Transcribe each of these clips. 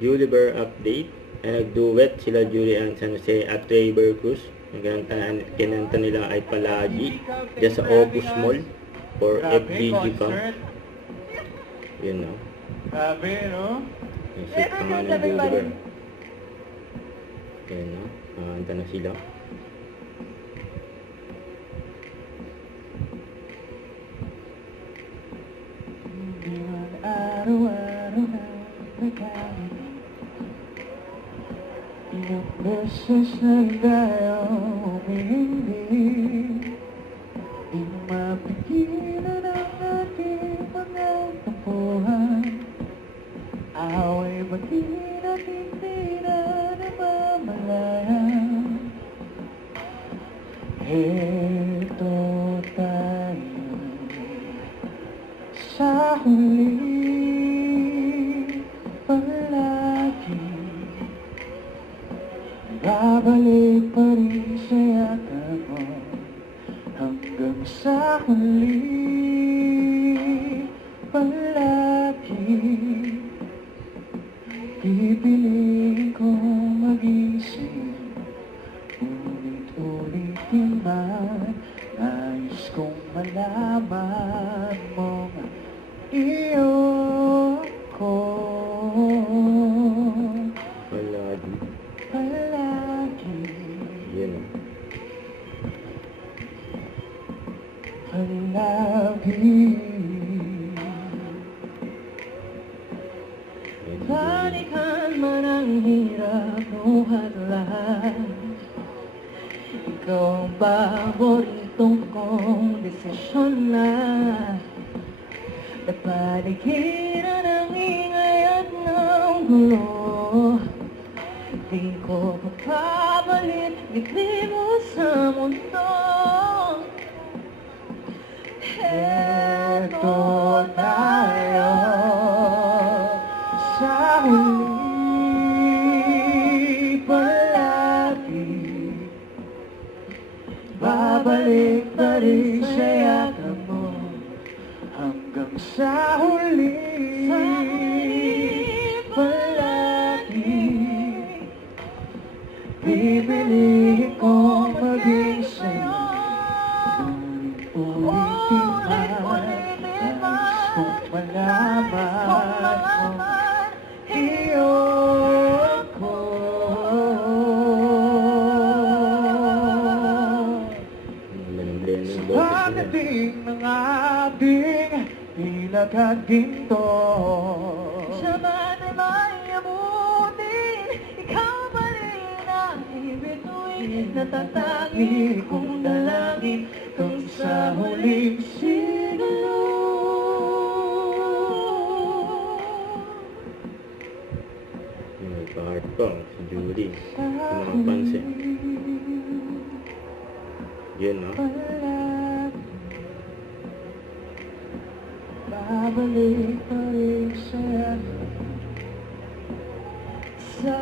Julie Bear update. Nag-duet sila Julie and San Jose at Trevor Cruz. Ang kinanta nila ay Palagi dyan sa Opus Mall for FDG Camp. Yun no. Grabe, no? Yung sit ang ng Julie Bear. Yun no. Kanta na sila. Araw-araw na nagkamali. Ilang beses na tayo umihiling. Di mapigilan ang ating mga tampuhan. Away magiging at hindi na namamalayan. Heto tayo sa huli. Palagi babalik pa rin sa yakap mo hanggang sa huli. Palagi pipiliin kong mag-isip, ulit-ulitin man. Nais kong malaman mong iyo ko. Palagi. Palagi, Yun no. palagi. Balikan man ang hirap o hadlang, ikaw ang paboritong kong desisyon na napaligiran ng ingay at ng gulo. Di ko papabalit, ngiti mo sa mundo. Heto tayo sa huli. Palagi babalik pa rin sa yakap mo hanggang sa huli. Palagi pipiliin kong maging sa'yo. Ulit-ulitin man, nais kong malaman mo iyo ko. Blending boses nila. Pagdating ng ating ilagad ginto, siya man ay mayamutin, ikaw pa rin ang ibituin. Natatangi kong dalangin kung sa huling sigalo. Yung may part pa, si Julie. Yung mga pansin. Yun no. Babalik pa rin siya sa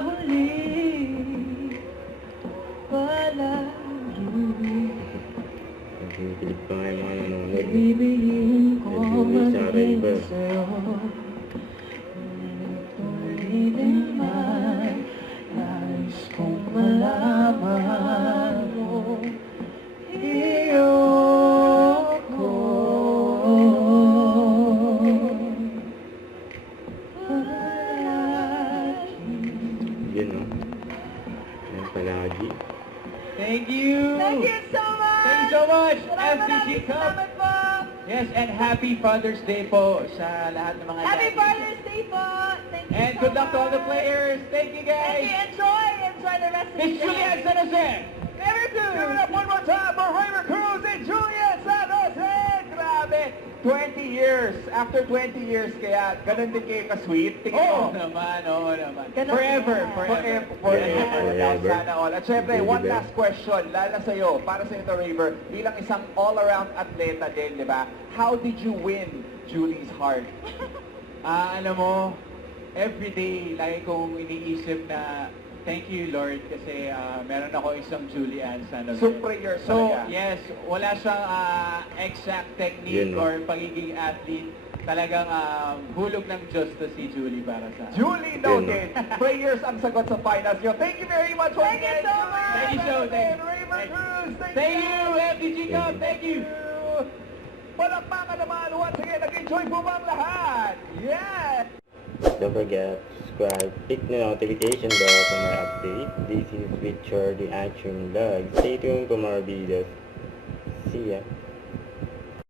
huli. Palagi Nagkikilig pa nga yung mga nanonood. ibigin ko Julie sa maging River. sa'yo. Ulitin man, nais kong malaman mo iyo ko. Yun no. Yan palagi. Thank you. Thank you so much! Thank you so much, Maraming FTG Cup. salamat po! Yes, and happy Father's Day po sa lahat ng mga Happy daddies. Father's Day po! Thank you And so good luck to all the much. players. Thank you Thank guys. you. Enjoy! Enjoy the rest of the Miss day. Julian San Jose. Very good! Give it up one more time for Raver Cruz and Julian San Jose. Grabe. 20 years. After 20 years, kaya ganun din kayo ka-sweet. Tingnan mo. naman, oo naman. Ganun Forever, yan. forever, Forever. forever. Sana all. At syempre, Baby one bear. last question, lalo na sa'yo, para sa ito, Raver, bilang isang all-around atleta din, di ba? How did you win Julie's heart? Alam mo, everyday, lagi kong iniisip na thank you, Lord, kasi meron ako isang Julian San Jose. Superior So, talaga. yes, wala siyang exact technique Yun, no? or pagiging athlete. talagang hulog ng Diyos to si Julie para sa... Julie noted. Prayers ang sagot sa finals nyo. Thank you very much. Thank you so much. Thank you, Joe. Thank you. Raver Cruz. Thank you, FDG Cup. Thank you. Palakpakan naman once again. Nag-enjoy po ba ang lahat? Yes! Don't forget to subscribe, click the notification bell for more updates. This is Richard, the Action Vlog. Stay tuned for more videos. See ya.